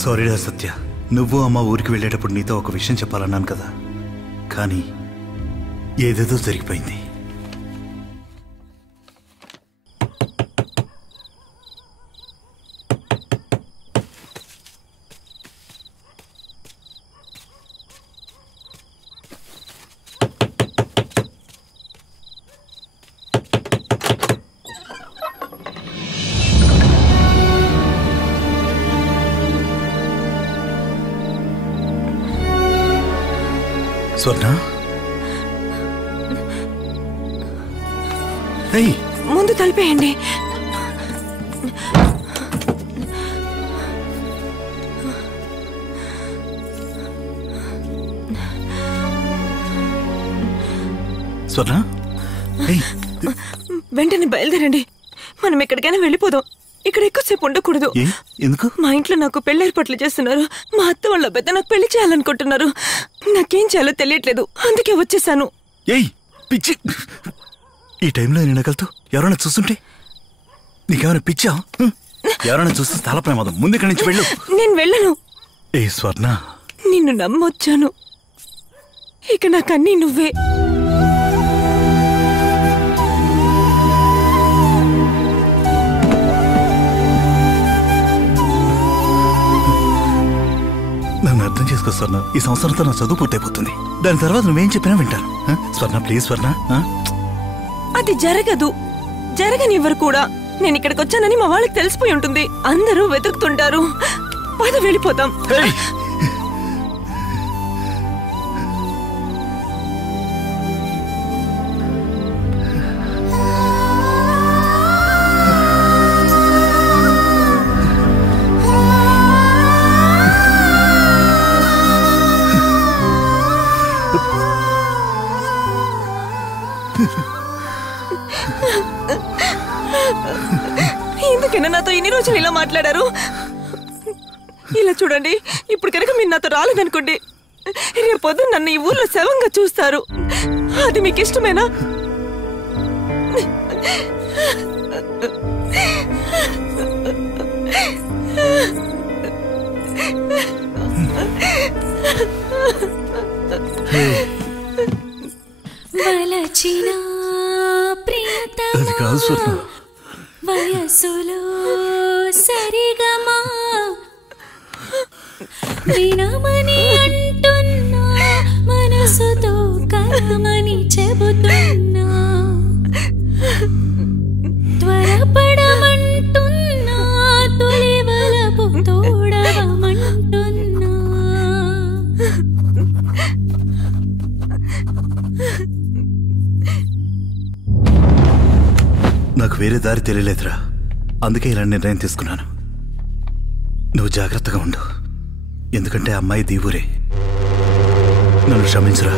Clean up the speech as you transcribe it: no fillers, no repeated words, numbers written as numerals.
సారీరా సత్య, నువ్వు అమ్మ ఊరికి వెళ్ళేటప్పుడు నీతో ఒక విషయం చెప్పాలన్నాను కదా, కానీ ఏదేదో జరిగిపోయింది. స్వర్ణ, ముందు తలిపేయండి. స్వర్ణ, వెంటనే బయలుదేరండి. మనం ఎక్కడికైనా వెళ్ళిపోదాం. ఇక్కడ ఎక్కువసేపు ఉండకూడదు. ఎందుకు? మా ఇంట్లో నాకు పెళ్లి ఏర్పాట్లు చేస్తున్నారు. మా అత్త వాళ్ళ పెద్ద నాకు పెళ్లి చేయాలనుకుంటున్నారు. నాకేం చేయాలో తెలియట్లేదు, అందుకే వచ్చేసాను. పిచ్చి, ఈ టైంలో నేను నగలతో ఎవరైనా చూస్తుంటే నీకేమైనా పిచ్చా? ఎవరైనా చూస్తే చాలా ప్రమాదం. ముందు ఇక్కడి నుంచి వెళ్ళు. నేను వెళ్ళను. స్వర్ణ, నిన్ను నమ్మొచ్చాను, ఇక నాకన్నీ నువ్వే. నన్ను అర్థం చేసుకో స్వర్ణ. ఈ సంవత్సరంతో నా చదువు పూర్తయిపోతుంది. దాని తర్వాత నువ్వేం చెప్పినా వింటాను. స్వర్ణ, ప్లీజ్ స్వర్ణ. అది జరగదు, జరగనివ్వరు కూడా. నేను ఇక్కడికి వచ్చానని మా వాళ్ళకి తెలిసిపోయి ఉంటుంది. అందరూ వెతుకుతుంటారు. పద వెళ్ళిపోతాం. ఎందుకైనా నాతో ఇన్ని రోజులు ఇలా మాట్లాడారు? ఇలా చూడండి, ఇప్పుడు కనుక మీరు నాతో రాలేదనుకోండి, రేపొద్దు నన్ను ఈ ఊర్లో శవంగా చూస్తారు. అది మీకు ఇష్టమేనా? అది కాదు స్వర్ణ. వయసులో సరిగమా వినమని అంటున్నా, మనసుతో కలమని చెబుతున్నా, త్వరపడమంటున్నా, తొలివలపు తోడవమంటున్నా. నాకు వేరే దారి తెలియలేదురా, అందుకే ఇలా నిర్ణయం తీసుకున్నాను. నువ్వు జాగ్రత్తగా ఉండు, ఎందుకంటే అమ్మాయి దీవురే. నన్ను క్షమించురా.